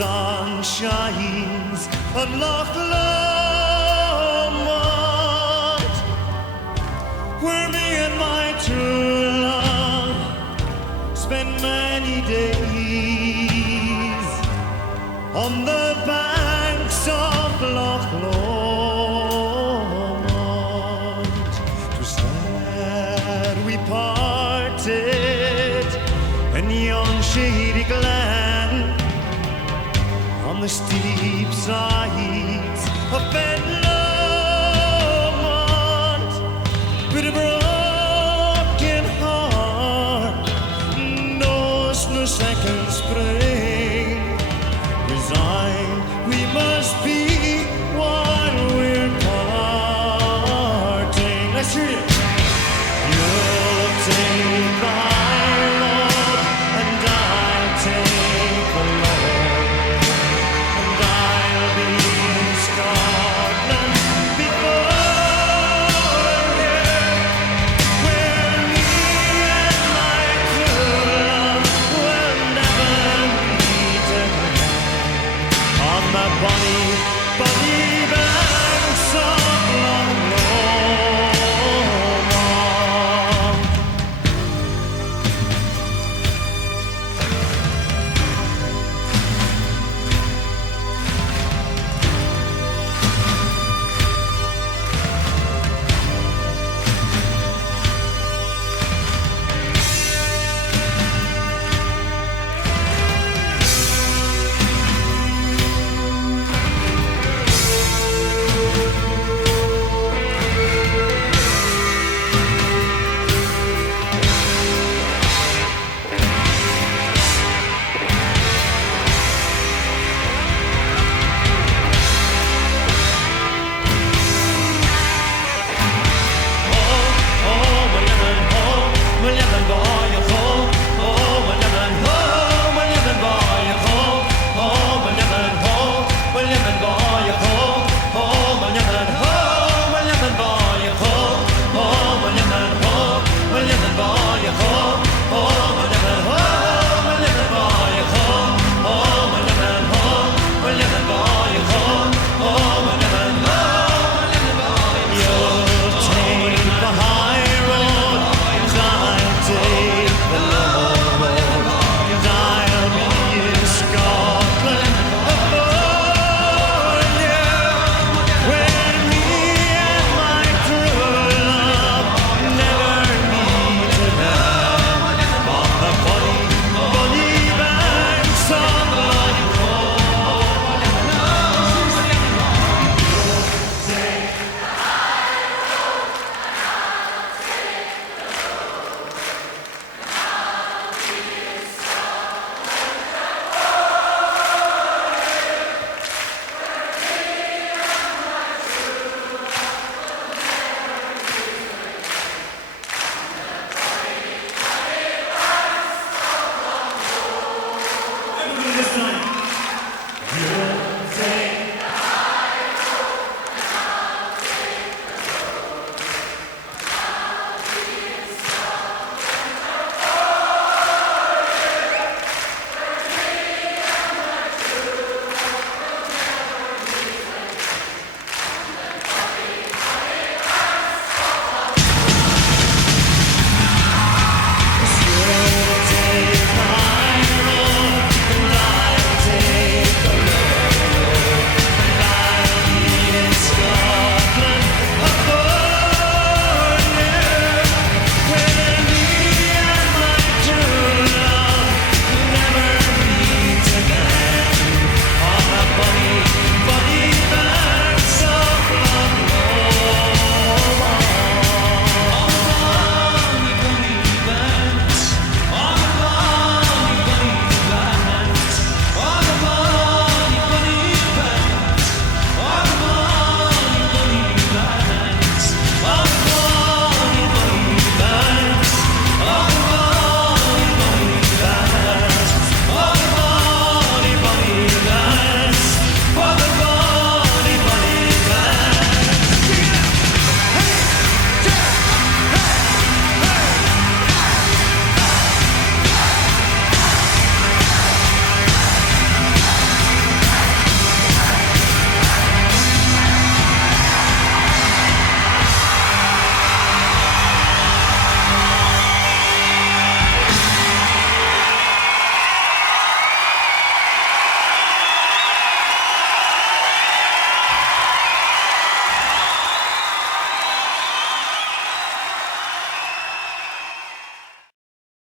sun shines on Loch Lomond, where me and my true love spent many days on the banks of Loch Lomond. 'Twas there we parted in yon shady glen, on the steep sides of Ben Lomond, with a broken heart, knows no second spring. Resigned we must be while we're parting. Let's hear it. You'll take thy love, and I'll take the Lord, and I'll be in Scotland before here, where me and my true love will never meet again, on the bonny